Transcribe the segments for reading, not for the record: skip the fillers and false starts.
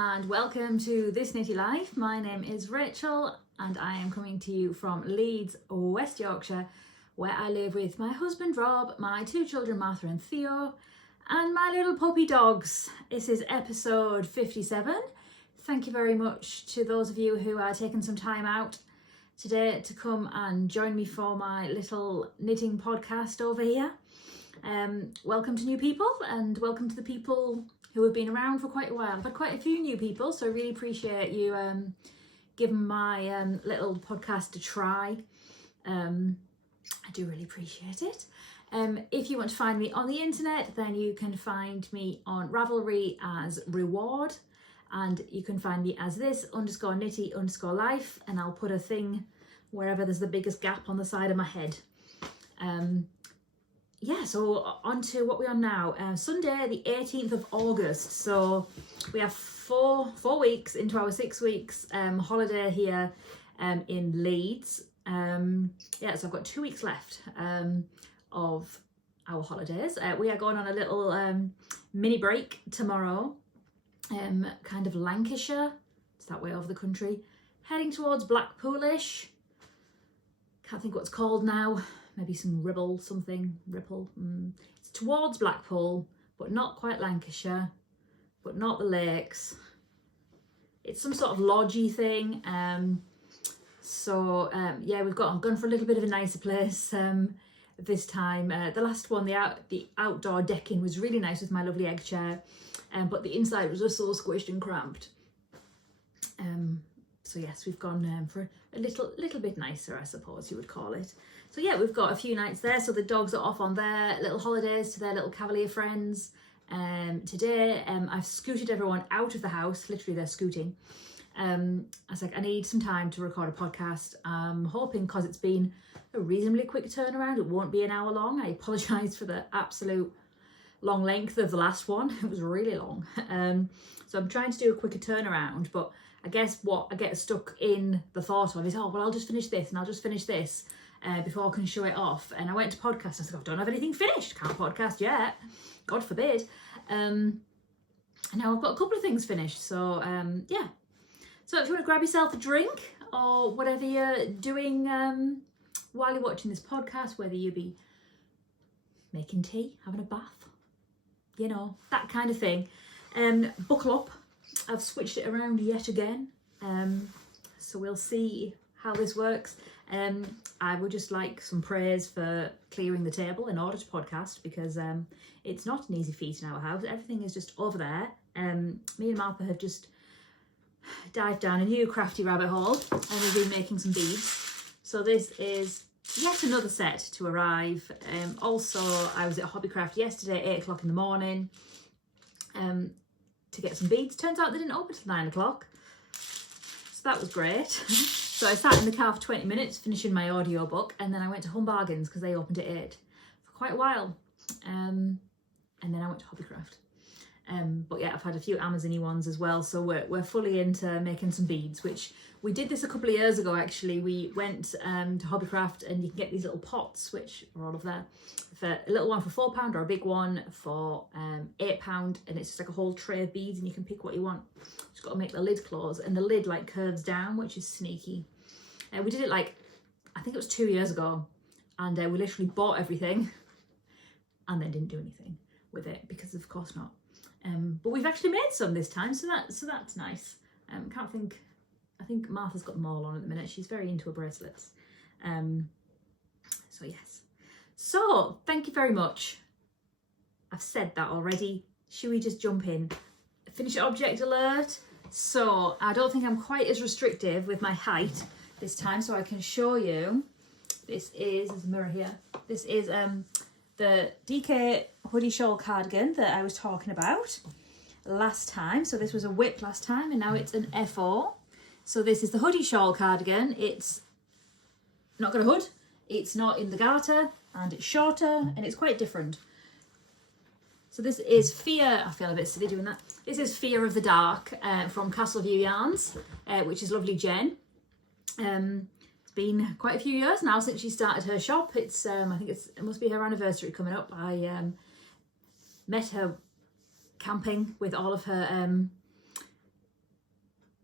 and welcome to This Knitty Life. My name is Rachel and I am coming to you from Leeds, West Yorkshire, where I live with my husband Rob, my two children Martha and Theo, and my little puppy dogs. This is episode 57. Thank you very much to those of you who are taking some time out today to come and join me for my little knitting podcast over here. Welcome to new people and welcome to the people who have been around for quite a while. I've had quite a few new people, so I really appreciate you giving my little podcast a try. I do really appreciate it. If you want to find me on the internet, then you can find me on Ravelry as Reward, and you can find me as this_knitty_life, and I'll put a thing wherever there's the biggest gap on the side of my head. Yeah, so on to what we're on now. Sunday the 18th of August, so we have four weeks into our 6 weeks holiday here in Leeds. Yeah, so I've got 2 weeks left of our holidays. We are going on a little mini break tomorrow, kind of Lancashire, it's that way over the country, heading towards Blackpoolish. Can't think what it's called now. Maybe some Ripple. It's towards Blackpool, but not quite Lancashire, but not the lakes. It's some sort of lodgy thing. Yeah, I'm going for a little bit of a nicer place this time. The last one, the outdoor decking was really nice with my lovely egg chair, but the inside was just so squished and cramped. So yes, we've gone for a little bit nicer, I suppose you would call it. So yeah, we've got a few nights there. So the dogs are off on their little holidays to their little Cavalier friends. Today, I've scooted everyone out of the house. Literally, they're scooting. I was like, I need some time to record a podcast. I'm hoping, because it's been a reasonably quick turnaround, it won't be an hour long. I apologise for the absolute long length of the last one. It was really long. So I'm trying to do a quicker turnaround, but I guess what I get stuck in the thought of is, oh, well, I'll just finish this and I'll just finish this before I can show it off. And I went to podcast and I said, I don't have anything finished. Can't podcast yet. God forbid. And now I've got a couple of things finished. So, yeah. So if you want to grab yourself a drink or whatever you're doing while you're watching this podcast, whether you be making tea, having a bath, you know, that kind of thing, buckle up. I've switched it around yet again, so we'll see how this works. I would just like some praise for clearing the table in order to podcast, because it's not an easy feat in our house. Everything is just over there. Me and Martha have just dived down a new crafty rabbit hole and we've been making some beads. So this is yet another set to arrive. Also, I was at Hobbycraft yesterday, 8 o'clock in the morning, to get some beads. Turns out they didn't open till 9 o'clock. So that was great. So I sat in the car for 20 minutes finishing my audiobook, and then I went to Home Bargains because they opened at 8 for quite a while. And then I went to Hobbycraft. But yeah, I've had a few Amazon-y ones as well. So we're fully into making some beads, which we did this a couple of years ago, actually. We went to Hobbycraft, and you can get these little pots, which are all of there. For a little one for £4 or a big one for £8, and it's just like a whole tray of beads, and you can pick what you want. Just got to make the lid close, and the lid like curves down, which is sneaky. We did it I think it was 2 years ago, and we literally bought everything and then didn't do anything with it because of course not. But we've actually made some this time, so that's nice. I think Martha's got them all on at the minute. She's very into her bracelets. So yes. So thank you very much. I've said that already. Should we just jump in? Finish object alert. So I don't think I'm quite as restrictive with my height this time, so I can show you. There's a mirror here. This is the DK hoodie shawl cardigan that I was talking about last time. So this was a whip last time, and now it's an FO. So this is the hoodie shawl cardigan. It's not got a hood, it's not in the garter, and it's shorter, and it's quite different. So this is Fear, I feel a bit silly doing that. This is Fear of the Dark from Castleview Yarns, which is lovely Jen. It's been quite a few years now since she started her shop. It's I think it must be her anniversary coming up. I met her camping with all of her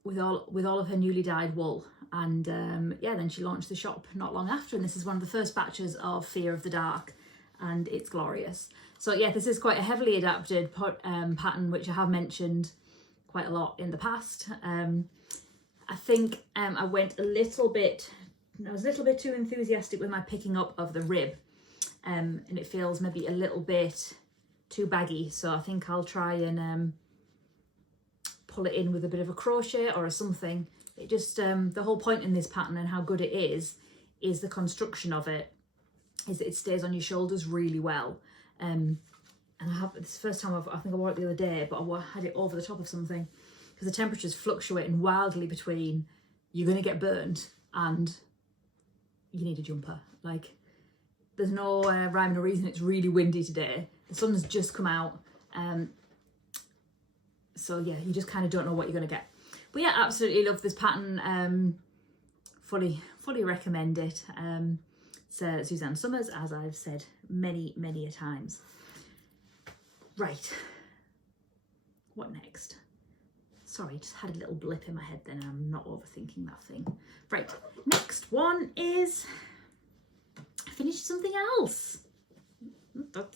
with all of her newly dyed wool. And yeah, then she launched the shop not long after, and this is one of the first batches of Fear of the Dark, and it's glorious. So yeah, this is quite a heavily adapted pattern, which I have mentioned quite a lot in the past. I think I was a little bit too enthusiastic with my picking up of the rib, and it feels maybe a little bit too baggy, so I think I'll try and pull it in with a bit of a crochet or something. It just the whole point in this pattern and how good it is the construction of it, is that it stays on your shoulders really well. And I have, this is the first time I think I wore it the other day, but I had it over the top of something because the temperature's fluctuating wildly between you're going to get burned and you need a jumper. Like, there's no rhyme or reason. It's really windy today. The sun's just come out. So yeah, you just kind of don't know what you're going to get. But yeah, absolutely love this pattern. Fully recommend it. So Suzanne Summers, as I've said many a times. Right, what next? Sorry, just had a little blip in my head then. I'm not overthinking that thing. Right, next one is I finished something else. Oh,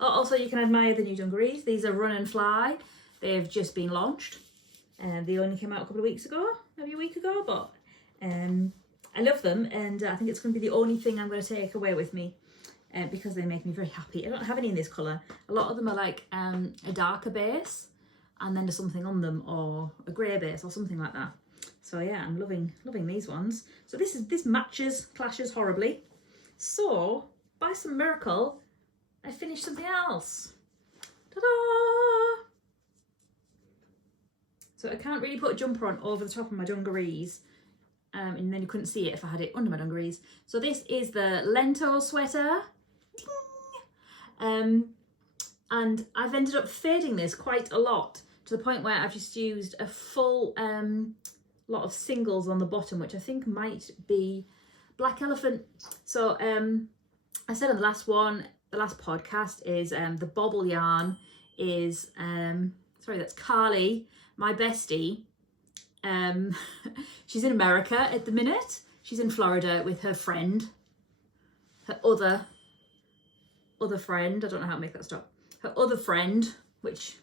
also, you can admire the new dungarees. These are Run and Fly. They've just been launched. They only came out a couple of weeks ago, maybe a week ago, but I love them, and I think it's going to be the only thing I'm going to take away with me because they make me very happy. I don't have any in this colour. A lot of them are like a darker base, and then there's something on them, or a grey base or something like that. So yeah, I'm loving these ones. So this clashes horribly. So by some miracle, I finished something else. Ta-da! So I can't really put a jumper on over the top of my dungarees, and then you couldn't see it if I had it under my dungarees. So this is the Lento sweater. And I've ended up fading this quite a lot, to the point where I've just used a full lot of singles on the bottom, which I think might be Black Elephant. So I said on the last podcast is the bobble yarn is, sorry, that's Carly, my bestie. She's in America at the minute. She's in Florida with her friend, her other friend. I don't know how to make that stop. Her other friend, which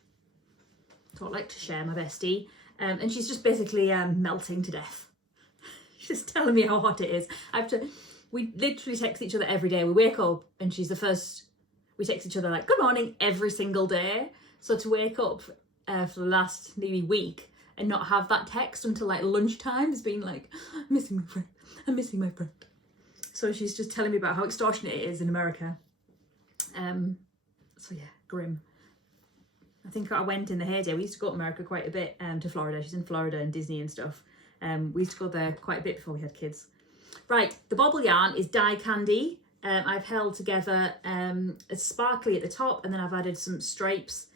I don't like to share, my bestie. And she's just basically melting to death. She's telling me how hot it is. We literally text each other every day. We wake up and she's the first. We text each other like, good morning, every single day. So to wake up for the last nearly week and not have that text until like lunchtime has been like, I'm missing my friend. I'm missing my friend. So she's just telling me about how extortionate it is in America. So yeah, grim. I think I went in the heyday. We used to go to America quite a bit, to Florida. She's in Florida and Disney and stuff. We used to go there quite a bit before we had kids. Right, the bobble yarn is Dye Candy. I've held together a sparkly at the top, and then I've added some stripes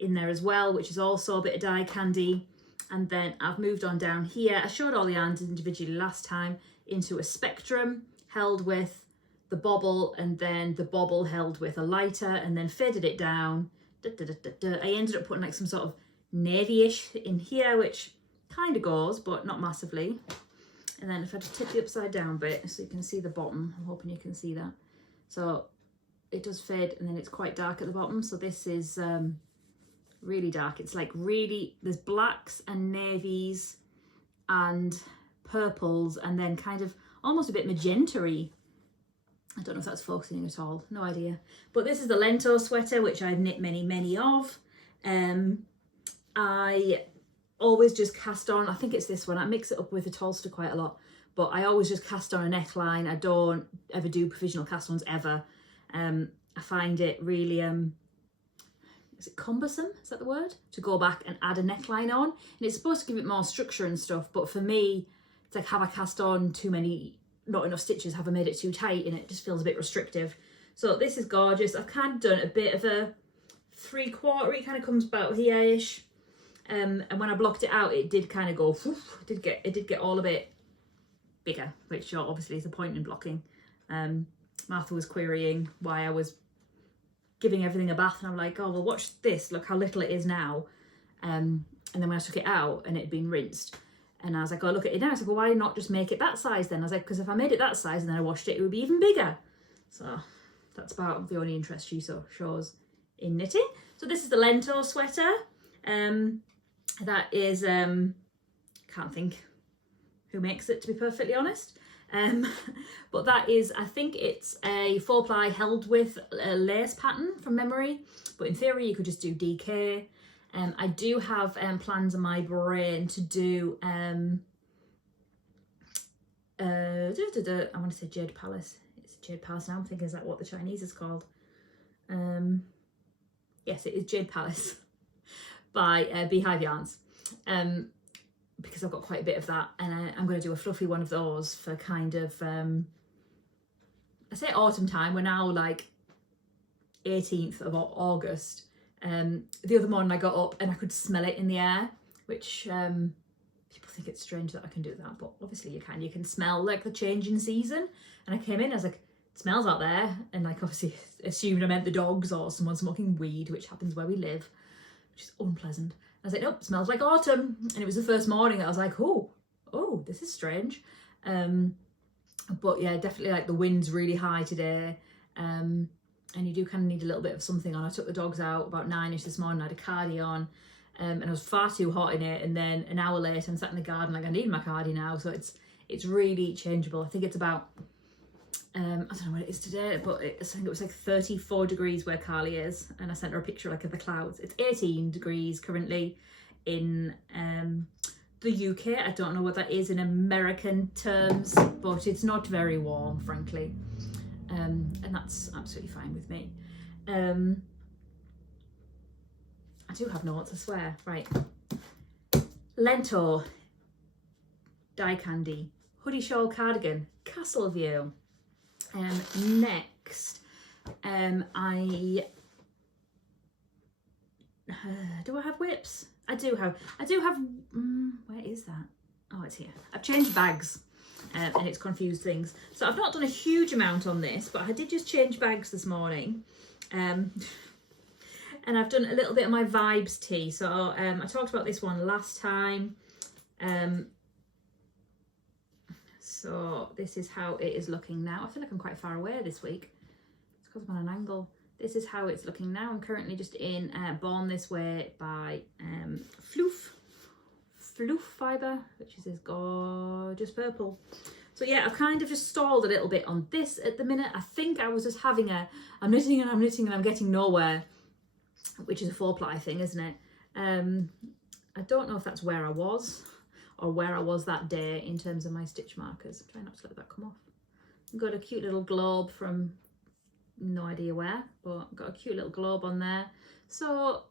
in there as well, which is also a bit of Dye Candy. And then I've moved on down here. I showed all the yarns individually last time, into a spectrum held with the bobble, and then the bobble held with a lighter, and then faded it down. I ended up putting like some sort of navy-ish in here, which kind of goes, but not massively. And then if I just tip the upside down bit so you can see the bottom, I'm hoping you can see that. So it does fade, and then it's quite dark at the bottom. So this is really dark. It's like really, there's blacks and navies and purples, and then kind of almost a bit magenta-y. I don't know if that's focusing at all, no idea. But this is the Lento sweater, which I've knit many of. I always just cast on, I think it's this one, I mix it up with a Tolster quite a lot, but I always just cast on a neckline. I don't ever do provisional cast-ons ever. I find it really, is it cumbersome, is that the word? To go back and add a neckline on. And it's supposed to give it more structure and stuff, but for me, it's like, have I cast on too many, not enough stitches, have I made it too tight, and it just feels a bit restrictive. So this is gorgeous. I've kind of done a bit of a 3/4, it kind of comes about here-ish. And when I blocked it out, it did kind of go, whoosh, it did get all a bit bigger, which obviously is the point in blocking. Martha was querying why I was giving everything a bath, and I'm like, oh, well, watch this, look how little it is now. And then when I took it out and it had been rinsed, And I was like, oh, look at it now. I was like, well, why not just make it that size then? I was like, because if I made it that size and then I washed it, it would be even bigger. So that's about the only interest she shows in knitting. So this is the Lento sweater. That is, can't think who makes it, to be perfectly honest. But that is, I think it's a 4-ply held with a lace pattern from memory. But in theory, you could just do DK. I do have plans in my brain to do, I want to say Jade Palace. It's Jade Palace now. I'm thinking, is that what the Chinese is called? Yes, it is Jade Palace by Beehive Yarns. Because I've got quite a bit of that, and I'm going to do a fluffy one of those for kind of, I say autumn time. We're now like 18th of August. The other morning I got up and I could smell it in the air, which people think it's strange that I can do that, but obviously you can smell like the change in season. And I came in, I was like, it smells out there, and like obviously assumed I meant the dogs or someone smoking weed, which happens where we live, which is unpleasant. I was like, nope, smells like autumn. And it was the first morning that I was like, oh, this is strange. But yeah, definitely like the wind's really high today. And you do kind of need a little bit of something on. I took the dogs out about 9ish this morning, I had a cardi on, and I was far too hot in it. And then an hour later, I'm sat in the garden like, I need my cardi now. So it's really changeable. I think it's about, I don't know what it is today, but I think it was like 34 degrees where Carly is. And I sent her a picture like of the clouds. It's 18 degrees currently in the UK. I don't know what that is in American terms, but it's not very warm, frankly. And that's absolutely fine with me. I do have notes, I swear. Right. Lento, Die Candy, hoodie shawl cardigan, Castle View. Next, do I have whips? I do have, where is that? Oh, it's here. I've changed bags. And it's confused things. So I've not done a huge amount on this, but I did just change bags this morning. And I've done a little bit of my Vibes tee. So I talked about this one last time. So this is how it is looking now. I feel like I'm quite far away this week. It's because I'm on an angle. This is how it's looking now. I'm currently just in Born This Way by Floof Fibre, which is this gorgeous purple. So yeah, I've kind of just stalled a little bit on this at the minute. I think I was just having I'm knitting and I'm getting nowhere, which is a 4-ply thing, isn't it? I don't know if that's where I was or where I was that day in terms of my stitch markers. Try not to let that come off. I've got a cute little globe from no idea where, but I've got a cute little globe on there. So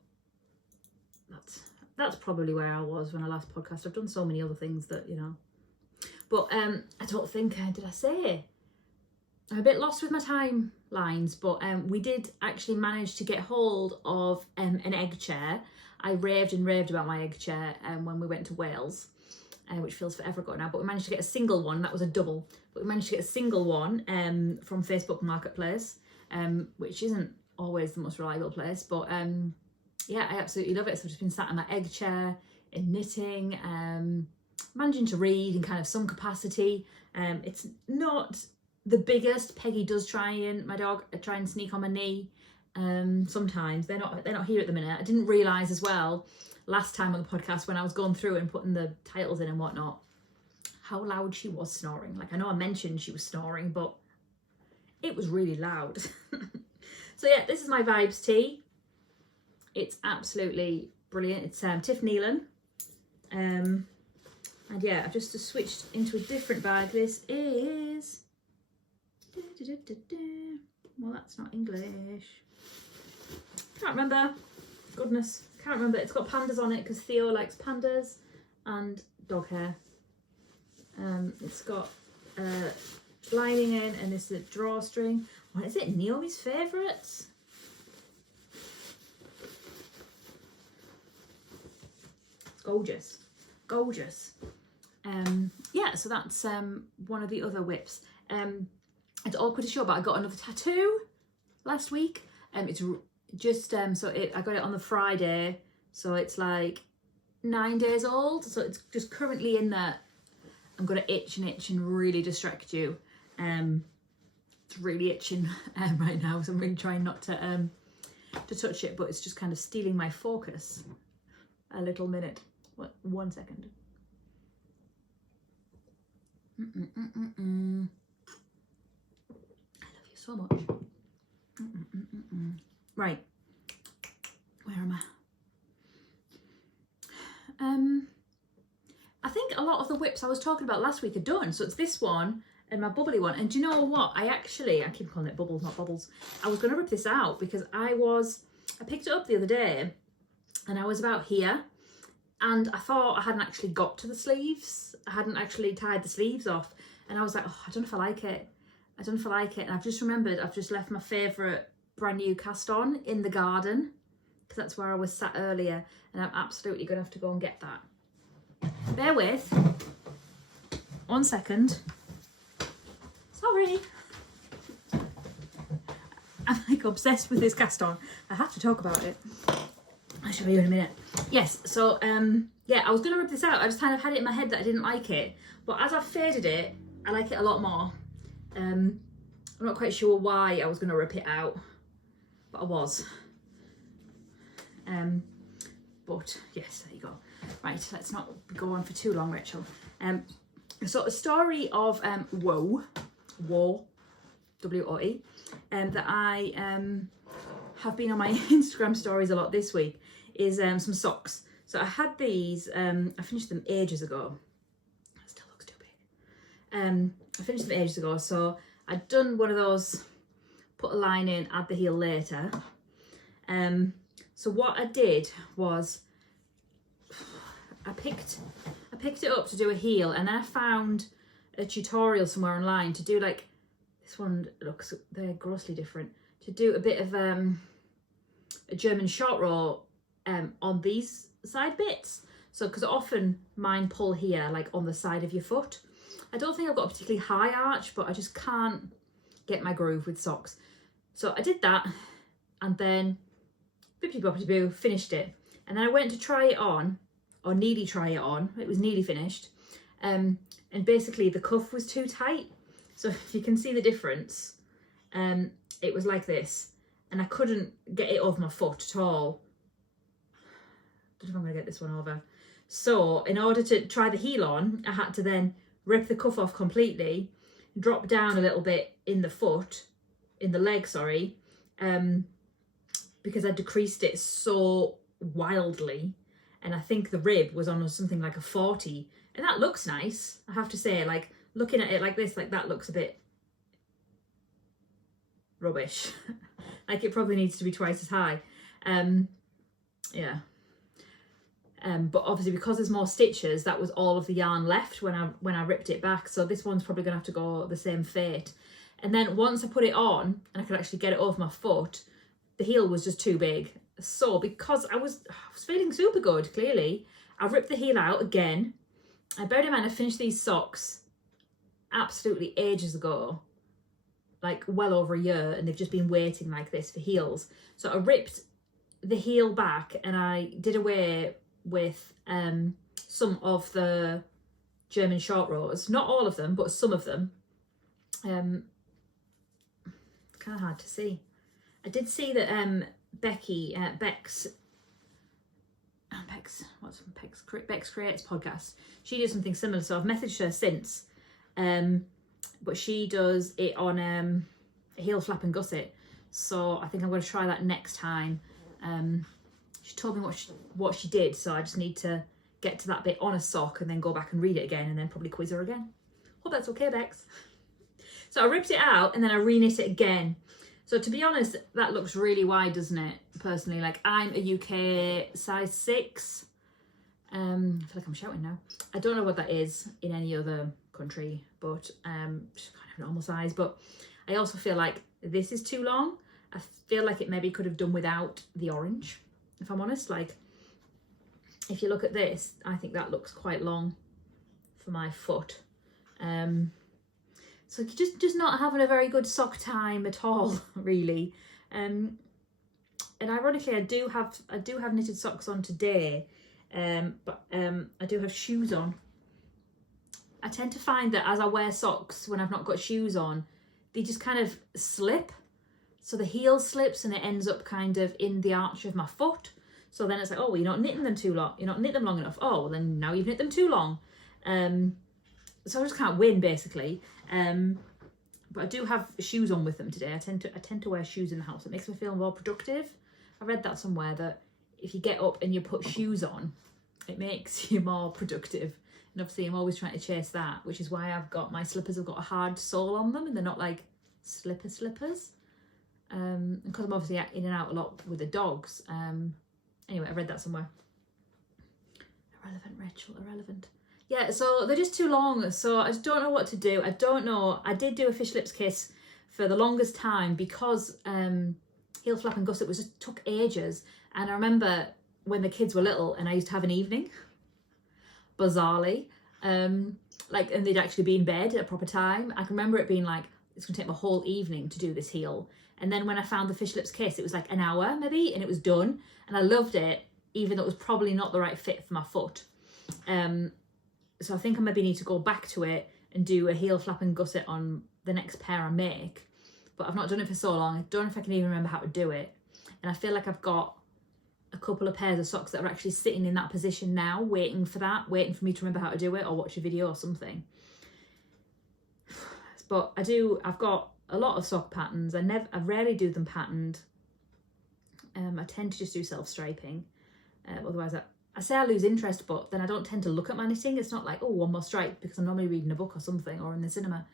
that's probably where I was when I last podcast. I've done so many other things that, you know. But I don't think, did I say? I'm a bit lost with my timelines, but we did actually manage to get hold of an egg chair. I raved and raved about my egg chair when we went to Wales, which feels forever ago now, but we managed to get a single one. That was a double, but we managed to get a single one from Facebook Marketplace, which isn't always the most reliable place, but yeah, I absolutely love it. So I've just been sat in my egg chair in knitting, managing to read in kind of some capacity. It's not the biggest. Peggy does my dog try and sneak on my knee. Sometimes they're not here at the minute. I didn't realise as well last time on the podcast when I was going through and putting the titles in and whatnot, how loud she was snoring. Like, I know I mentioned she was snoring, but it was really loud. So yeah, this is my Vibes tee. It's absolutely brilliant. It's Tiff Nealon. And yeah, I've just switched into a different bag. This is, well, that's not English. Can't remember. Goodness, can't remember. It's got pandas on it because Theo likes pandas and dog hair. It's got lining in, and this is a drawstring. What is it? Naomi's favourites. Gorgeous, gorgeous. Yeah, so that's one of the other whips. It's awkward to show, but I got another tattoo last week. It's just I got it on the Friday, so it's like 9 days old, so it's just currently in there. I'm going to itch and really distract you. It's really itching right now, so I'm really trying not to touch it, but it's just kind of stealing my focus a little minute. What? 1 second. I love you so much. Right, where am I? I think a lot of the whips I was talking about last week are done. So it's this one and my bubbly one. And do you know what? I keep calling it bubbles, not bubbles. I was going to rip this out because I picked it up the other day and I was about here and I thought I hadn't actually got to the sleeves. I hadn't actually tied the sleeves off. And I was like, oh, I don't know if I like it. I don't know if I like it. And I've just remembered I've just left my favourite brand new cast on in the garden because that's where I was sat earlier. And I'm absolutely going to have to go and get that. Bear with. 1 second. Sorry. I'm like obsessed with this cast on. I have to talk about it. I'll show you in a minute. Yes, so yeah, I was going to rip this out. I just kind of had it in my head that I didn't like it. But as I faded it, I like it a lot more. I'm not quite sure why I was going to rip it out. But I was. But yes, there you go. Right, let's not go on for too long, Rachel. So a story of woe, W-O-E, that I have been on my Instagram stories a lot this week is some socks. So I had these, I finished them ages ago. That still looks too big. I finished them ages ago, so I'd done one of those, put a line in, add the heel later. So what I did was I picked it up to do a heel, and then I found a tutorial somewhere online to do like, this one looks, they're grossly different, to do a bit of a German short row on these side bits. So, because often mine pull here, like on the side of your foot. I don't think I've got a particularly high arch, but I just can't get my groove with socks. So I did that, and then bippity-boppity-boo, finished it. And then I went to try it on, or nearly try it on. It was nearly finished. And basically the cuff was too tight. So if you can see the difference, it was like this. And I couldn't get it off my foot at all. I don't know if I'm going to get this one over. So in order to try the heel on, I had to then rip the cuff off completely, drop down a little bit in the foot, in the leg, sorry, because I decreased it so wildly. And I think the rib was on something like a 40. And that looks nice, I have to say. Like, looking at it like this, like that looks a bit rubbish. Like it probably needs to be twice as high. Yeah. But obviously because there's more stitches, that was all of the yarn left when I ripped it back. So this one's probably gonna have to go the same fate. And then once I put it on and I could actually get it over my foot, the heel was just too big. So because I was feeling super good, clearly, I ripped the heel out again. I bear in mind I finished these socks absolutely ages ago, like well over a year, and they've just been waiting like this for heels. So I ripped the heel back and I did away with some of the German short rows, not all of them, but some of them. Kind of hard to see. I did see that Bex Creates podcast, she did something similar, so I've messaged her since, but she does it on a heel flap and gusset, so I think I'm going to try that next time. She told me what she did, so I just need to get to that bit on a sock and then go back and read it again and then probably quiz her again. Hope that's okay, Bex. So I ripped it out and then I re-knit it again. So to be honest, that looks really wide, doesn't it? Personally, like I'm a UK size 6. I feel like I'm shouting now. I don't know what that is in any other country, but just kind of normal size. But I also feel like this is too long. I feel like it maybe could have done without the orange, if I'm honest. Like, if you look at this, I think that looks quite long for my foot. So just not having a very good sock time at all, really. And ironically, I do have knitted socks on today, but I do have shoes on. I tend to find that as I wear socks when I've not got shoes on, they just kind of slip. So the heel slips and it ends up kind of in the arch of my foot. So then it's like, oh, well, you're not knitting them too long. You're not knitting them long enough. Oh, well, then now you've knit them too long. So I just can't win, basically. But I do have shoes on with them today. I tend to wear shoes in the house. It makes me feel more productive. I read that somewhere, that if you get up and you put shoes on, it makes you more productive. And obviously I'm always trying to chase that, which is why I've got my slippers have got a hard sole on them and they're not like slippers. Because I'm obviously in and out a lot with the dogs. Anyway, I read that somewhere. Irrelevant, Rachel, irrelevant. Yeah, so they're just too long, so I just don't know what to do. I don't know. I did do a fish lips kiss for the longest time because heel flap and gusset took ages. And I remember when the kids were little and I used to have an evening, bizarrely, and they'd actually be in bed at a proper time. I can remember it being like, it's gonna take my whole evening to do this heel. And then when I found the fish lips kiss, it was like an hour maybe, and it was done. And I loved it, even though it was probably not the right fit for my foot. So I think I maybe need to go back to it and do a heel flap and gusset on the next pair I make. But I've not done it for so long. I don't know if I can even remember how to do it. And I feel like I've got a couple of pairs of socks that are actually sitting in that position now, waiting for me to remember how to do it or watch a video or something. But I've got a lot of sock patterns. I rarely do them patterned. I tend to just do self-striping. Otherwise I say I lose interest, but then I don't tend to look at my knitting. It's not like, oh, one more stripe, because I'm normally reading a book or something or in the cinema.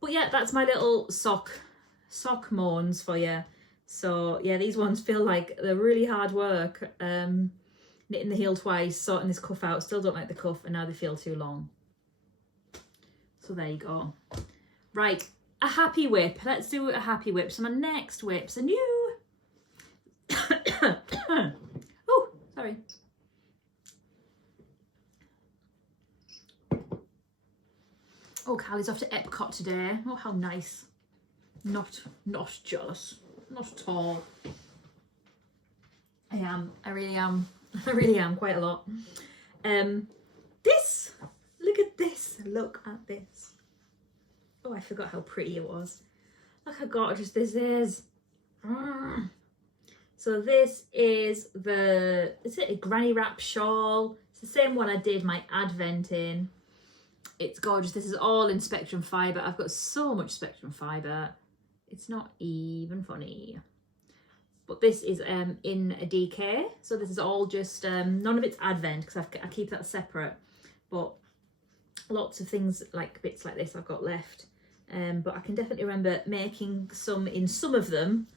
But yeah, that's my little sock moans for you. So yeah, these ones feel like they're really hard work. Knitting the heel twice, sorting this cuff out, still don't like the cuff, and now they feel too long. So there you go. Right, a happy whip. Let's do a happy whip. So my next whip's a new... oh, sorry. Oh, Callie's off to Epcot today. Oh, how nice. Not jealous. Not at all. I am. I really am. I really am, quite a lot. Look at this. Look at this. Oh, I forgot how pretty it was. Look how gorgeous this is. So this is a granny wrap shawl. It's the same one I did my advent in. It's gorgeous. This is all in Spectrum Fibre. I've got so much Spectrum Fibre. It's not even funny. But this is in a DK. So this is all just, none of it's advent because I keep that separate. But lots of things like bits like this I've got left. But I can definitely remember making some in some of them.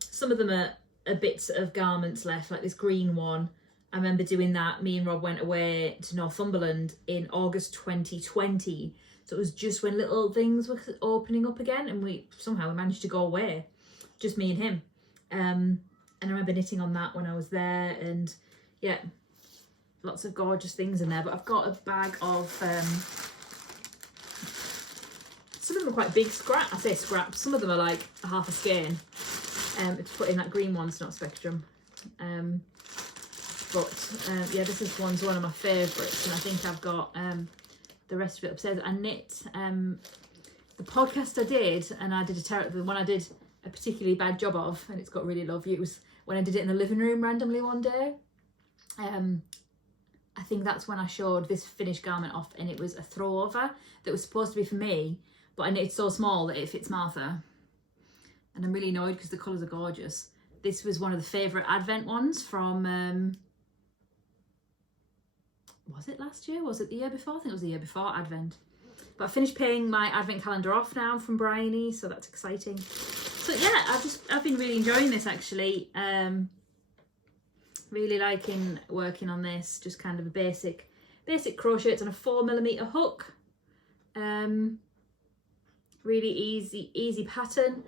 Some of them are bits of garments left, like this green one. I remember doing that. Me and Rob went away to Northumberland in August 2020. So it was just when little things were opening up again, and we managed to go away, just me and him. And I remember knitting on that when I was there, and yeah, lots of gorgeous things in there. But I've got a bag of some of them are quite big scraps. I say scraps. Some of them are like a half a skein. To put in that green one's not Spectrum. Yeah, this one's one of my favourites, and I think I've got the rest of it upstairs. I knit the podcast I did, and I did the one I did a particularly bad job of, and it's got really low views, when I did it in the living room randomly one day. I think that's when I showed this finished garment off, and it was a throwover that was supposed to be for me, but I knitted so small that it fits Martha. And I'm really annoyed because the colours are gorgeous. This was one of the favourite Advent ones from, was it last year? Was it the year before? I think it was the year before Advent. But I finished paying my Advent calendar off now from Bryony, so that's exciting. So yeah, I've been really enjoying this actually. Really liking working on this. Just kind of a basic crochet. It's on a 4mm hook. Really easy pattern.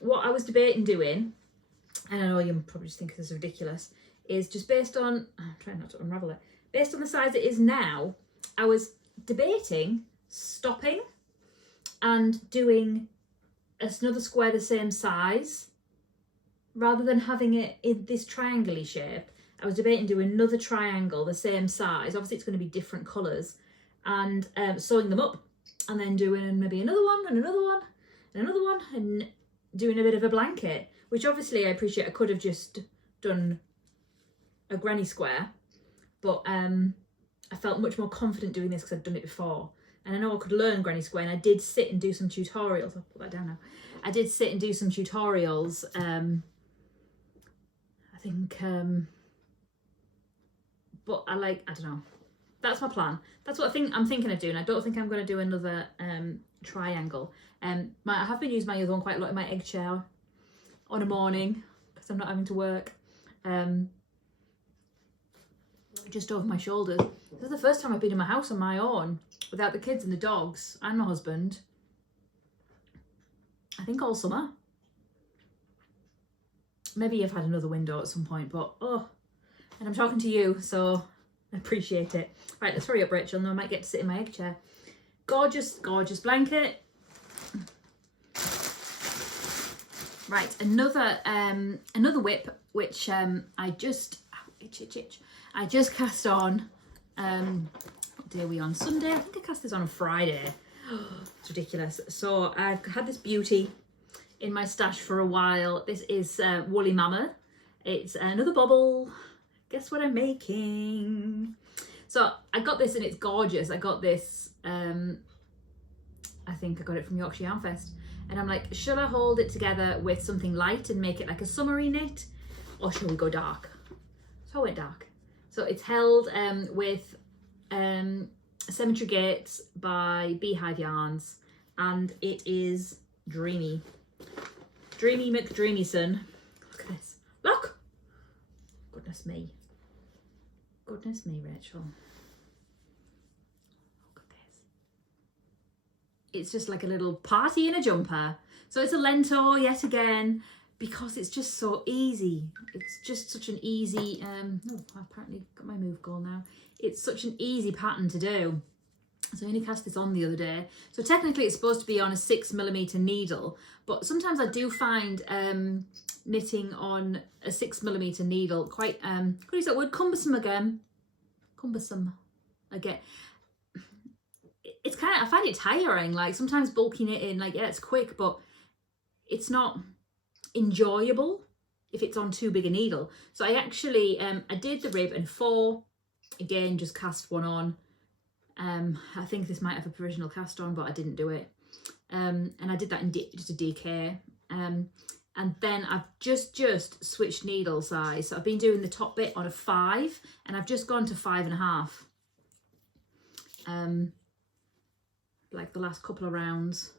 What I was debating doing, and I know you're probably just thinking this is ridiculous, is just based on, I'm trying not to unravel it, based on the size it is now, I was debating stopping and doing another square the same size, rather than having it in this triangle-y shape. I was debating doing another triangle the same size. Obviously it's going to be different colours, and sewing them up, and then doing maybe another one and another one and another one, and doing a bit of a blanket, which obviously I appreciate I could have just done a granny square, but I felt much more confident doing this because I'd done it before, and I know I could learn granny square, and I did sit and do some tutorials. I'll put that down now. I did sit and do some tutorials, I think, but I don't know. That's my plan. That's what I'm thinking of doing. I don't think I'm going to do another triangle. I have been using my other one quite a lot in my egg chair on a morning because I'm not having to work. Just over my shoulders. This is the first time I've been in my house on my own without the kids and the dogs and my husband. I think all summer. Maybe you've had another window at some point, but and I'm talking to you, so I appreciate it. Right, let's hurry up, Rachel. No, I might get to sit in my egg chair. Gorgeous, gorgeous blanket. Right, another whip, which I just I just cast on. What day are we on? Sunday. I think I cast this on Friday. It's ridiculous. So I've had this beauty in my stash for a while. This is Woolly Mama. It's another bobble. Guess what I'm making? So I got this and it's gorgeous. I got this, I think I got it from Yorkshire Yarn Fest. And I'm like, should I hold it together with something light and make it like a summery knit? Or should we go dark? So I went dark. So it's held with Cemetery Gates by Beehive Yarns. And it is dreamy. Dreamy McDreamyson. Look at this. Look! Goodness me. Goodness me, Rachel. Look at this. It's just like a little party in a jumper. So it's a Lento yet again, because it's just so easy. It's just such an easy, oh, I apparently got my move goal now. It's such an easy pattern to do. So I only cast this on the other day. So technically it's supposed to be on a 6mm needle, but sometimes I do find knitting on a 6mm needle quite, could I use that word, cumbersome again? Cumbersome again. It's kind of, I find it tiring, like sometimes bulky knitting, like yeah, it's quick, but it's not enjoyable if it's on too big a needle. So I actually, I did the rib and 4, again, just cast one on. I think this might have a provisional cast on, but I didn't do it. And I did that in just a DK. And then I've just switched needle size. So I've been doing the top bit on a 5, and I've just gone to 5.5. Like the last couple of rounds.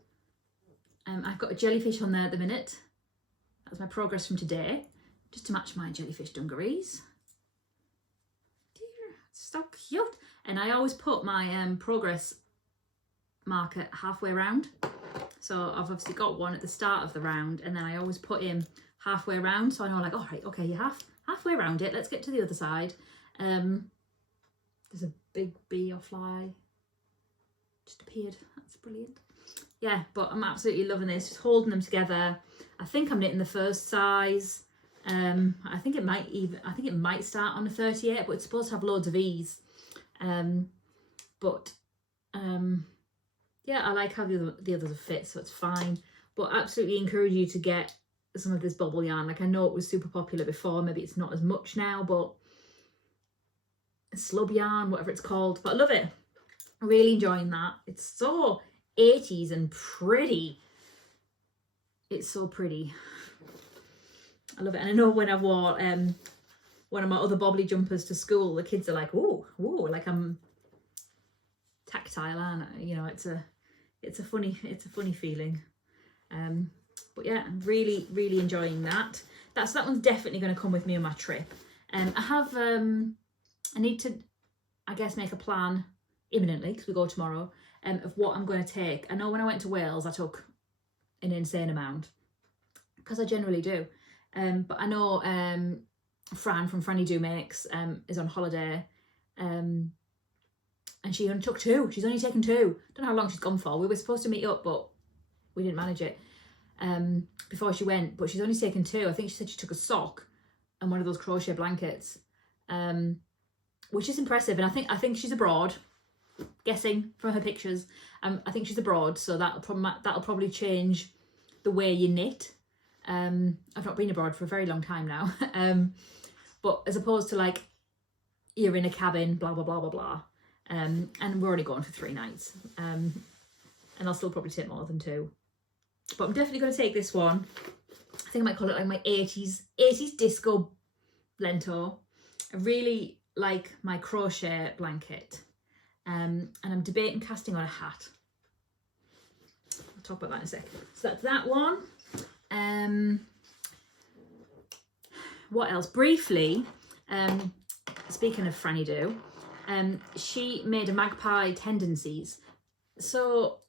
I've got a jellyfish on there at the minute. That's my progress from today, just to match my jellyfish dungarees. Dear, it's so cute. And I always put my progress marker halfway round. So I've obviously got one at the start of the round, and then I always put him halfway round. So I know, like, all right, okay, you're halfway around it. Let's get to the other side. There's a big bee or fly just appeared. That's brilliant. Yeah, but I'm absolutely loving this. Just holding them together. I think I'm knitting the first size. I think it might start on a 38, but it's supposed to have loads of ease. Yeah, I like how the others are fit, so it's fine. But absolutely encourage you to get some of this bubble yarn. Like, I know it was super popular before, maybe it's not as much now, but slub yarn, whatever it's called. But I love it. Really enjoying that. It's so 80s and pretty. It's so pretty. I love it. And I know when I wore one of my other bobbly jumpers to school, the kids are like, ooh, like I'm tactile, and you know, it's a funny feeling. But yeah, I'm really enjoying that. That one's definitely going to come with me on my trip. I need to, I guess, make a plan imminently, because we go tomorrow, of what I'm going to take. I know when I went to Wales I took an insane amount, because I generally do, but I know Fran from Franny Do Makes is on holiday, and she only took 2. She's only taken 2. Don't know how long she's gone for. We were supposed to meet up, but we didn't manage it before she went, but she's only taken 2. I think she said she took a sock and one of those crochet blankets. which is impressive. And I think she's abroad, guessing from her pictures. I think she's abroad, so that'll probably change the way you knit. I've not been abroad for a very long time now, but as opposed to like you're in a cabin, blah blah blah blah blah, and we're only going for 3 nights, and I'll still probably take more than 2, but I'm definitely going to take this one. I think I might call it like my 80s disco Lento. I really like my crochet blanket, and I'm debating casting on a hat. I'll talk about that in a second. So that's that one. What else? Briefly, speaking of Franny Do, she made a magpie tendencies. So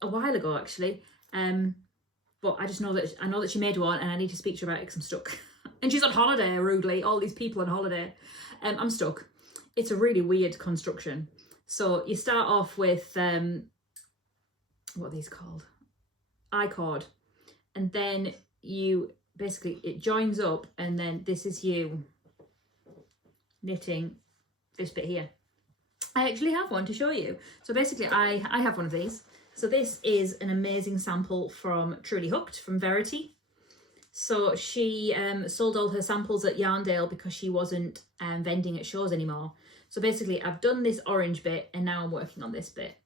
a while ago actually, but I just know that she made one, and I need to speak to her about it because I'm stuck. And she's on holiday, rudely. All these people on holiday. I'm stuck. It's a really weird construction. So you start off with what are these called? I-cord. And then you basically, it joins up, and then this is you knitting this bit here. I actually have one to show you. So basically I have one of these. So this is an amazing sample from Truly Hooked from Verity. So she sold all her samples at Yarndale because she wasn't vending at shows anymore. So basically I've done this orange bit, and now I'm working on this bit.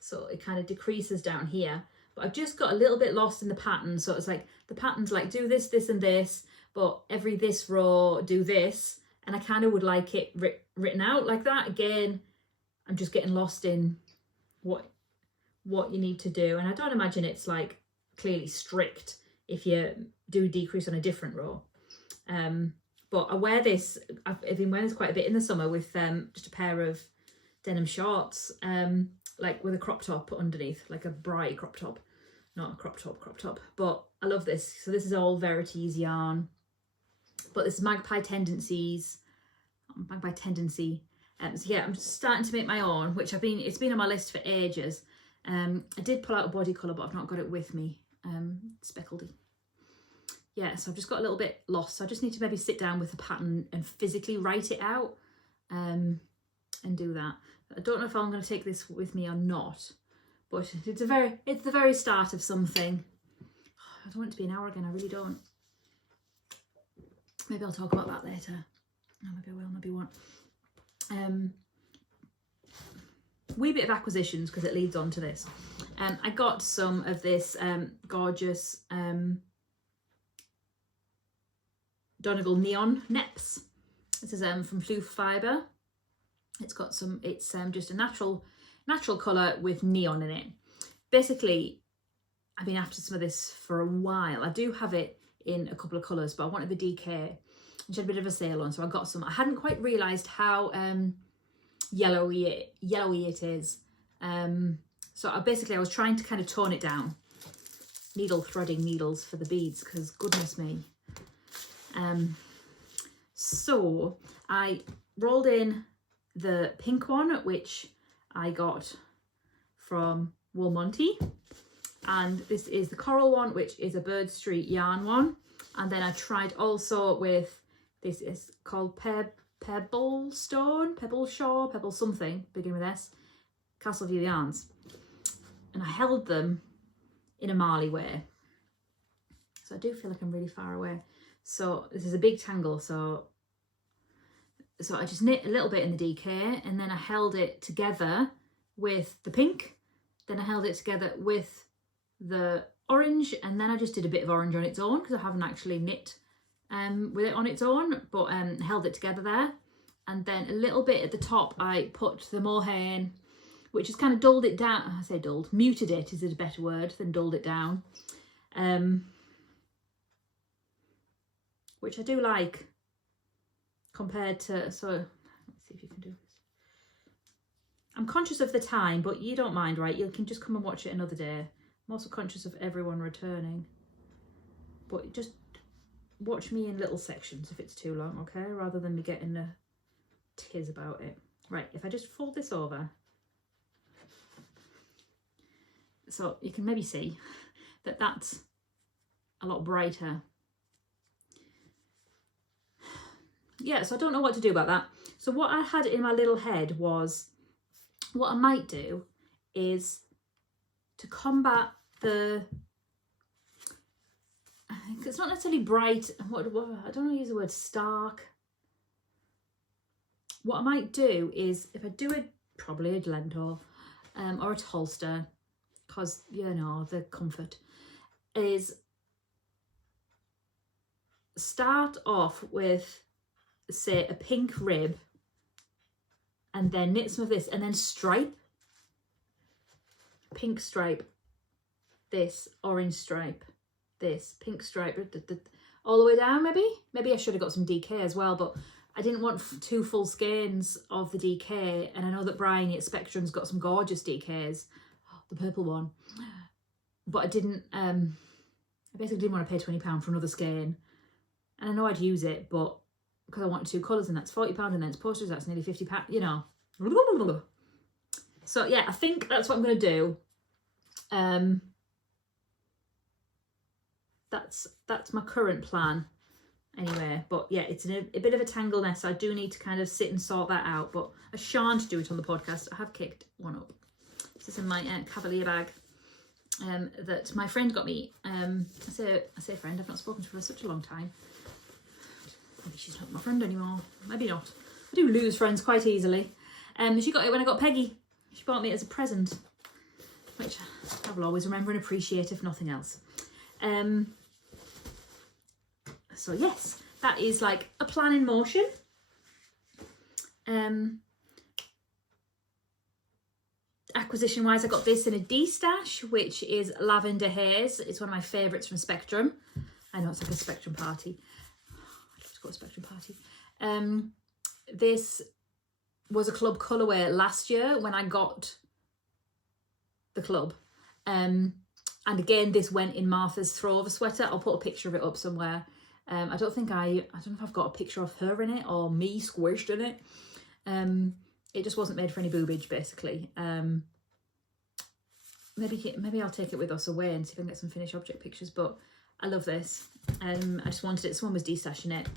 So it kind of decreases down here. But I've just got a little bit lost in the pattern. So it's like the pattern's like do this, this and this, but every this row do this. And I kind of would like it written out like that. Again, I'm just getting lost in what you need to do. And I don't imagine it's like clearly strict if you do decrease on a different row. But I wear this, I've been wearing this quite a bit in the summer with just a pair of denim shorts, like with a crop top underneath, like a bright crop top, not a crop top, but I love this. So this is all Verity's yarn, but this is Magpie Tendency. So yeah, I'm just starting to make my own, which it's been on my list for ages. I did pull out a body colour, but I've not got it with me, speckledy. Yeah, so I've just got a little bit lost. So I just need to maybe sit down with the pattern and physically write it out, and do that. I don't know if I'm going to take this with me or not, but it's the very start of something. I don't want it to be an hour again, I really don't. Maybe I'll talk about that later. Oh, maybe I will, maybe I won't. Wee bit of acquisitions because it leads on to this. I got some of this gorgeous Donegal neon neps. This is from Floof Fibre. It's got some, it's just a natural colour with neon in it. Basically, I've been after some of this for a while. I do have it in a couple of colours, but I wanted the DK, which had a bit of a sale on, so I got some. I hadn't quite realised how yellowy it is. So I was trying to kind of tone it down. Threading needles for the beads, because goodness me. So I rolled in the pink one, which I got from Woolmonty, and this is the coral one, which is a Bird Street yarn one. And then I tried also with, this is called Pebble something, beginning with S, Castleview yarns, and I held them in a Marley way, so I do feel like I'm really far away. So this is a big tangle, so I just knit a little bit in the DK, and then I held it together with the pink, then I held it together with the orange, and then I just did a bit of orange on its own because I haven't actually knit with it on its own, but held it together there. And then a little bit at the top I put the mohair in, which has kind of dulled it down. I say dulled, muted it is a better word than dulled it down, which I do like compared to, so let's see if you can do this. I'm conscious of the time, but you don't mind, right? You can just come and watch it another day. I'm also conscious of everyone returning, but just watch me in little sections if it's too long, okay? Rather than me getting a tiz about it. Right, if I just fold this over, so you can maybe see that that's a lot brighter. yeah, so I don't know what to do about that. So what I had in my little head was, what I might do is to combat the, I think it's not necessarily bright, what I don't want to use the word stark. What I might do is, if I do it, probably a Lento or a Holster, because, you know, the comfort, is start off with, say, a pink rib, and then knit some of this, and then stripe, pink stripe, this, orange stripe, this, pink stripe, all the way down. Maybe I should have got some DK as well, but I didn't want 2 full skeins of the DK, and I know that Bryony at Spectrum's got some gorgeous DKs, the purple one, but I didn't, I basically didn't want to pay £20 for another skein, and I know I'd use it, but because I want 2 colours, and that's £40, and then it's postage, that's nearly £50, you know. So yeah, I think that's what I'm going to do. That's my current plan anyway, but yeah, it's a bit of a tangle mess, so I do need to kind of sit and sort that out, but I shan't do it on the podcast. I have kicked one up. This is in my Cavalier bag that my friend got me. I say friend, I've not spoken to her for such a long time. Maybe she's not my friend anymore, maybe not. I do lose friends quite easily. She got it when I got Peggy. She bought me it as a present, which I will always remember and appreciate, if nothing else. So yes, that is like a plan in motion. Acquisition wise, I got this in a D-stash, which is Lavender Haze. It's one of my favourites from Spectrum. I know it's like a Spectrum party. I'd love to go to a Spectrum party. This was a club colourway last year when I got the club. And again, this went in Martha's throwover sweater. I'll put a picture of it up somewhere. I don't know if I've got a picture of her in it or me squished in it. It just wasn't made for any boobage, basically. Maybe I'll take it with us away and see if I can get some finished object pictures, but I love this. I just wanted it. Someone was de-stashing it,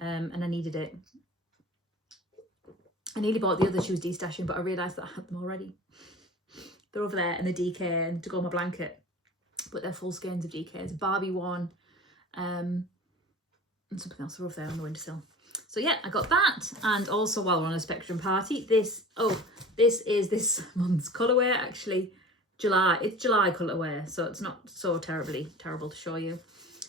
and I needed it. I nearly bought the other she was de-stashing, but I realised that I had them already. They're over there, and the DK, and to go on my blanket. But they're full skeins of DKs. Barbie one, and something else over there on the windowsill. So yeah, I got that. And also, while we're on a Spectrum party, this is this month's colourway, actually. July. It's July colourway, so it's not so terrible to show you.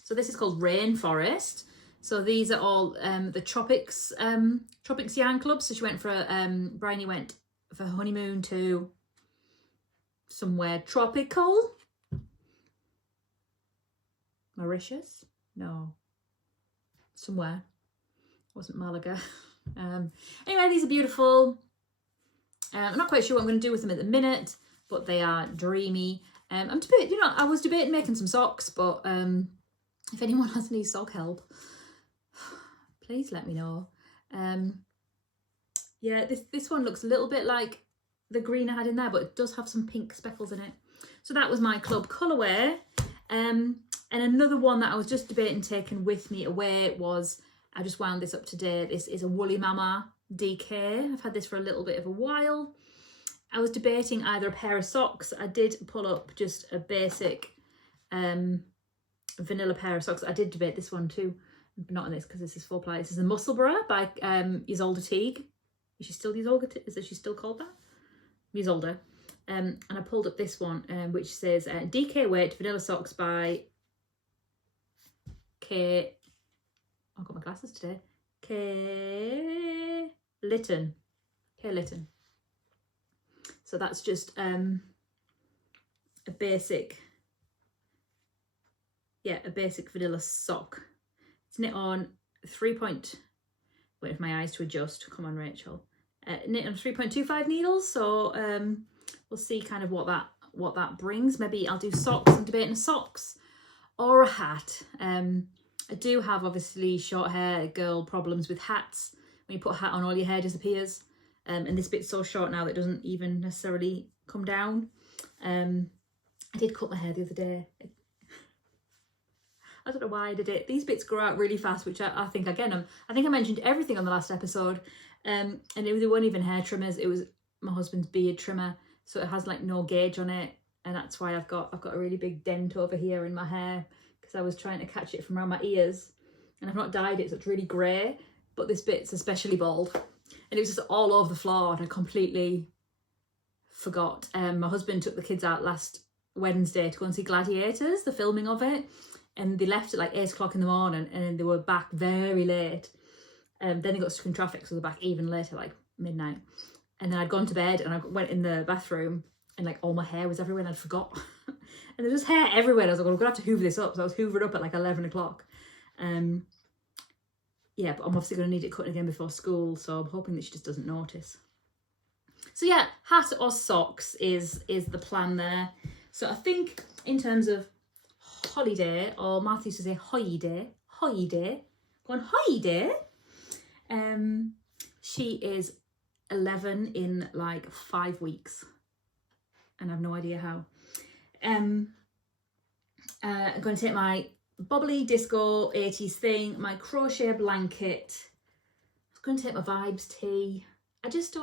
So this is called Rainforest. So these are all the Tropics Yarn Club. So she went for Bryony went for her honeymoon to somewhere tropical. Mauritius? No. Somewhere. It wasn't Malaga. Anyway, these are beautiful. I'm not quite sure what I'm going to do with them at the minute, but they are dreamy. I'm debating, you know, I was debating making some socks, but if anyone has any sock help, please let me know. Yeah, this one looks a little bit like the green I had in there, but it does have some pink speckles in it. So that was my club colourway. And another one that I was just debating taking with me away was, I just wound this up today. This is a Woolly Mama DK. I've had this for a little bit of a while. I was debating either a pair of socks. I did pull up just a basic vanilla pair of socks. I did debate this one too. Not on this because this is 4-ply. This is a Musselburgh by Isolde Teague. Is she still Isolde? Is she still called that? Isolde. And I pulled up this one, which says DK weight vanilla socks by K. I've got my glasses today. K. Lytton. So that's just a basic vanilla sock. It's knit on 3. Wait for my eyes to adjust. Come on, Rachel. Knit on 3.25 needles. So we'll see kind of what that brings. Maybe I'll do socks. I'm debating socks or a hat. I do have obviously short hair girl problems with hats. When you put a hat on, all your hair disappears. And this bit's so short now that it doesn't even necessarily come down. I did cut my hair the other day. I don't know why I did it. These bits grow out really fast, which I think, again, I think I mentioned everything on the last episode. And they weren't even hair trimmers. It was my husband's beard trimmer. So it has like no gauge on it. And that's why I've got a really big dent over here in my hair, because I was trying to catch it from around my ears. And I've not dyed it, so it's really grey. But this bit's especially bald. And it was just all over the floor, and I completely forgot. My husband took the kids out last Wednesday to go and see Gladiators, the filming of it. And they left at like 8 o'clock in the morning, and they were back very late. Then they got stuck in traffic, so they're back even later, like midnight. And then I'd gone to bed, and I went in the bathroom, and like all my hair was everywhere, and I'd forgot. And there was hair everywhere. I was like, well, I'm gonna have to hoover this up. So I was hoovering up at like 11 o'clock. Yeah, but I'm obviously going to need it cutting again before school, so I'm hoping that she just doesn't notice. So yeah, hat or socks is the plan there. So I think in terms of holiday, or Martha used to say holiday, go on holiday. She is 11 in like 5 weeks, and I have no idea how. I'm going to take my bobbly disco 80s thing, my crochet blanket. I was going to take my vibes tea. I just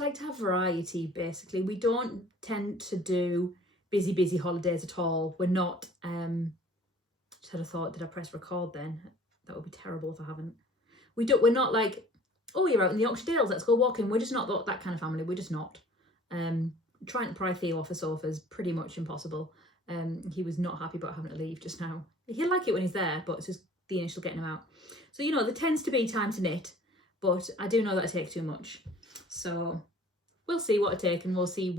like to have variety, basically. We don't tend to do busy holidays at all. We're not, just had a thought, did I press record then? That would be terrible if I haven't. We're not like, oh, you're out in the Yorkshire Dales, let's go walking. We're just not that kind of family. We're just not. Trying to pry Theo off a sofa is pretty much impossible. He was not happy about having to leave just now. He'll like it when he's there, but it's just the initial getting him out. So, you know, there tends to be time to knit, but I do know that I take too much. So we'll see what I take, and we'll see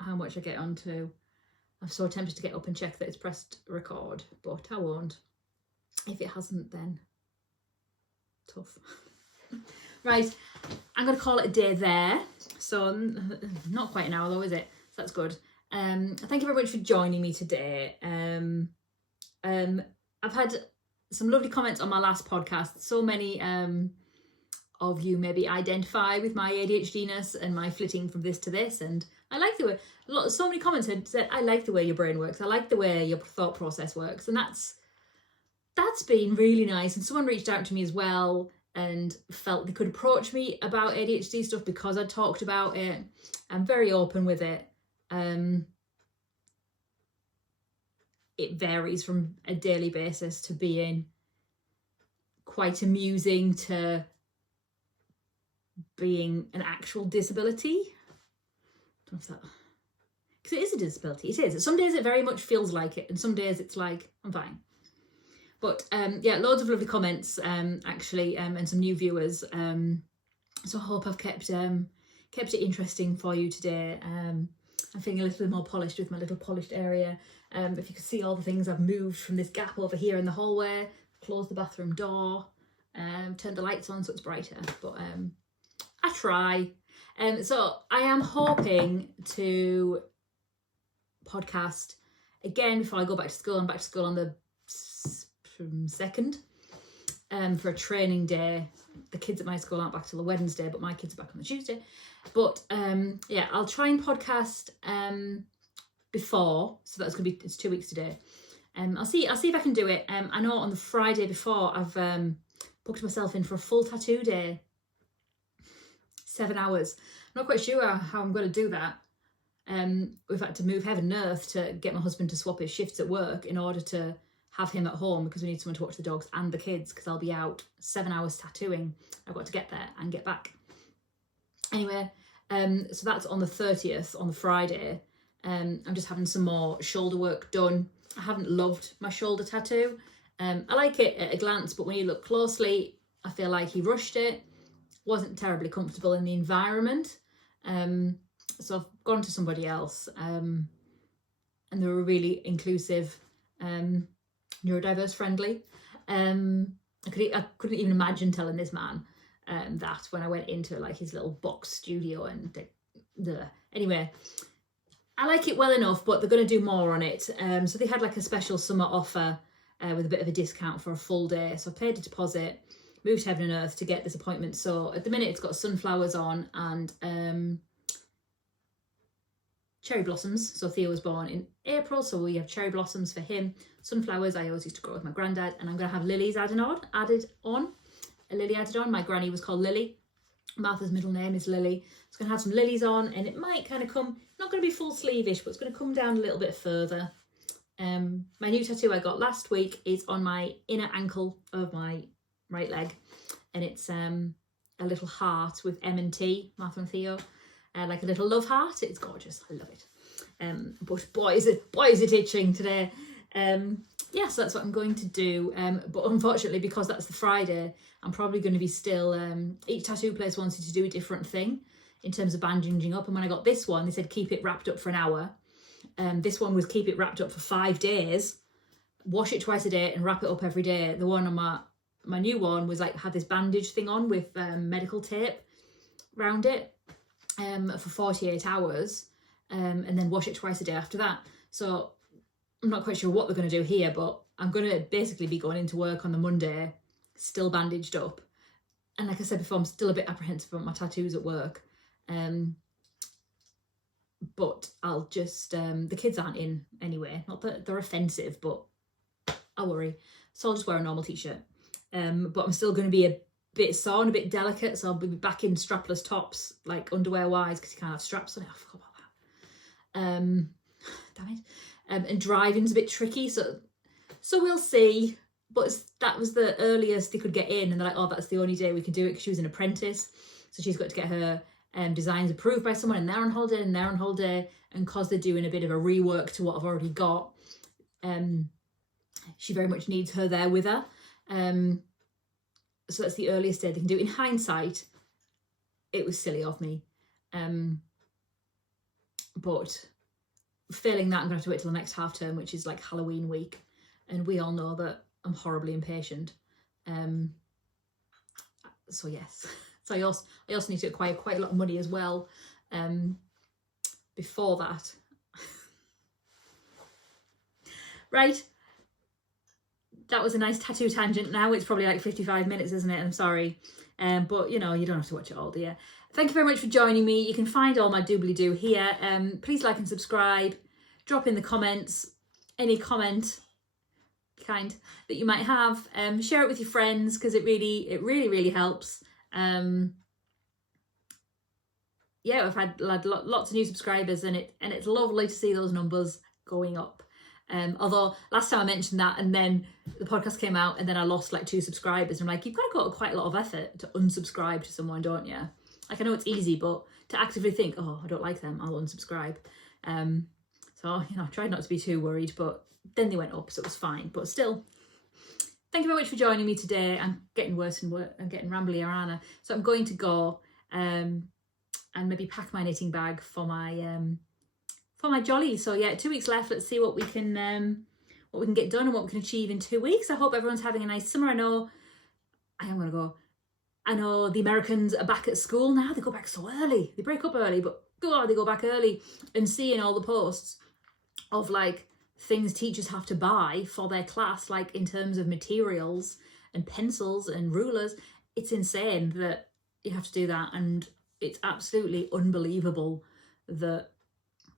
how much I get onto. I'm so tempted to get up and check that it's pressed record, but I won't. If it hasn't, then tough. Right, I'm going to call it a day there. So not quite an hour though, is it? So that's good. Thank you very much for joining me today. I've had some lovely comments on my last podcast. So many of you maybe identify with my ADHD-ness and my flitting from this to this, and I like the way so many comments had said, I like the way your brain works, I like the way your thought process works, and that's been really nice. And someone reached out to me as well and felt they could approach me about ADHD stuff because I talked about it. I'm very open with it. It varies from a daily basis to being quite amusing to being an actual disability. I don't know if that, because it is a disability. It is. Some days it very much feels like it, and some days it's like I'm fine. But yeah, loads of lovely comments actually, and some new viewers. So I hope I've kept it interesting for you today. I'm feeling a little bit more polished with my little polished area. If you could see all the things I've moved from this gap over here in the hallway, closed the bathroom door, turned the lights on so it's brighter. But I try. So I am hoping to podcast again before I go back to school. I'm back to school on the 2nd for a training day. The kids at my school aren't back till the Wednesday, but my kids are back on the Tuesday. But yeah, I'll try and podcast before, so that's gonna be, it's 2 weeks today. I'll see if I can do it. I know on the Friday before I've booked myself in for a full tattoo day, 7 hours. I'm not quite sure how I'm going to do that. We've had to move heaven and earth to get my husband to swap his shifts at work in order to have him at home, because we need someone to watch the dogs and the kids, because I'll be out 7 hours tattooing. I've got to get there and get back. Anyway, so that's on the 30th, on the Friday. I'm just having some more shoulder work done. I haven't loved my shoulder tattoo. I like it at a glance, but when you look closely, I feel like he rushed it. Wasn't terribly comfortable in the environment. So I've gone to somebody else, and they were really inclusive, neurodiverse friendly. I couldn't even imagine telling this man that when I went into like his little box studio, and anyway, I like it well enough, but they're going to do more on it. So they had like a special summer offer with a bit of a discount for a full day. So I paid a deposit, moved heaven and earth to get this appointment. So at the minute it's got sunflowers on and cherry blossoms. So Theo was born in April, so we have cherry blossoms for him. Sunflowers I always used to grow with my granddad, and I'm going to have lilies added on. A lily added on. My granny was called Lily. Martha's middle name is Lily. It's going to have some lilies on, and it might kind of come, not going to be full sleeve-ish, but it's going to come down a little bit further. My new tattoo I got last week is on my inner ankle of my right leg, and it's a little heart with M&T, Martha and Theo, like a little love heart. It's gorgeous. I love it. But boy is it itching today. Yeah, so that's what I'm going to do. But unfortunately, because that's the Friday, I'm probably going to be still, each tattoo place wanted to do a different thing in terms of bandaging up. And when I got this one, they said keep it wrapped up for an hour. This one was keep it wrapped up for 5 days, wash it twice a day and wrap it up every day. The one on my new one was like, had this bandage thing on with medical tape around it for 48 hours and then wash it twice a day after that. So I'm not quite sure what they're going to do here, but I'm going to basically be going into work on the Monday, still bandaged up. And like I said before, I'm still a bit apprehensive about my tattoos at work. But I'll just, the kids aren't in anyway. Not that they're offensive, but I'll worry. So I'll just wear a normal t-shirt. But I'm still going to be a bit sore and a bit delicate. So I'll be back in strapless tops, like underwear-wise, because you can't have straps on it. I forgot about that. Damn it. And driving's a bit tricky, so we'll see. But that was the earliest they could get in, and they're like, oh, that's the only day we can do it, because she was an apprentice, so she's got to get her designs approved by someone, and they're on holiday, and because they're doing a bit of a rework to what I've already got, she very much needs her there with her. So that's the earliest day they can do it. In hindsight, it was silly of me, but failing that, I'm going to have to wait till the next half term, which is like Halloween week. And we all know that I'm horribly impatient. So yes. So I also need to acquire quite a lot of money as well before that. Right. That was a nice tattoo tangent. Now it's probably like 55 minutes, isn't it? I'm sorry. But, you know, you don't have to watch it all, do you? Thank you very much for joining me. You can find all my doobly-doo here. Please like and subscribe. Drop in the comments any comment kind that you might have. Share it with your friends, because it really helps. Yeah, I've had lots of new subscribers, and it's lovely to see those numbers going up. Although last time I mentioned that, and then the podcast came out, and then I lost like 2 subscribers. I'm like, you've got to go to quite a lot of effort to unsubscribe to someone, don't you? Like, I know it's easy, but to actively think, oh, I don't like them, I'll unsubscribe. So, you know, I tried not to be too worried, but then they went up, so it was fine. But still, thank you very much for joining me today. I'm getting worse and worse. I'm getting rambly, Arana. So I'm going to go and maybe pack my knitting bag for my jolly. So yeah, 2 weeks left. Let's see what we can get done and what we can achieve in 2 weeks. I hope everyone's having a nice summer. I know the Americans are back at school now. They go back so early. They break up early, but God, they go back early. And seeing all the posts of like things teachers have to buy for their class, like in terms of materials and pencils and rulers, it's insane that you have to do that. And it's absolutely unbelievable that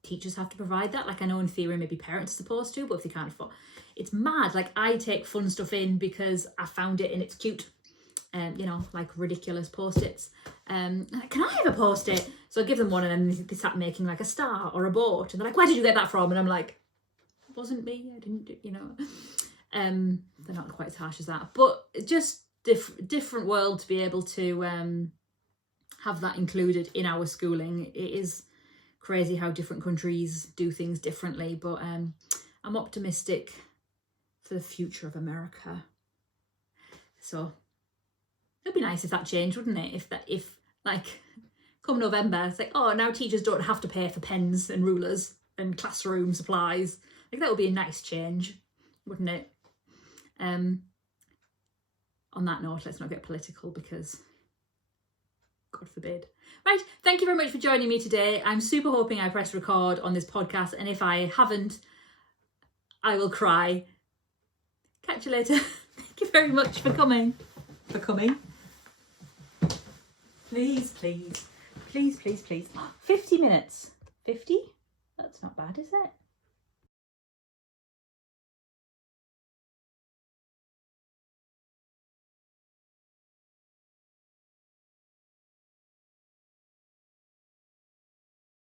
teachers have to provide that. Like, I know in theory maybe parents are supposed to, but if they can't afford, it's mad. Like, I take fun stuff in because I found it and it's cute. You know, like ridiculous post-its. Can I have a post-it? So I give them one, and then they start making like a star or a boat, and they're like, where did you get that from? And I'm like, it wasn't me, I didn't do, you know. They're not quite as harsh as that, but just different world to be able to have that included in our schooling. It is crazy how different countries do things differently, but I'm optimistic for the future of America. So it'd be nice if that changed, wouldn't it? If like come November, it's like, oh, now teachers don't have to pay for pens and rulers and classroom supplies. Like, that would be a nice change, wouldn't it? On that note, let's not get political, because God forbid. Right, thank you very much for joining me today. I'm super hoping I pressed record on this podcast, and if I haven't, I will cry. Catch you later. Thank you very much for coming. Please. 50 minutes. 50? bad, is it?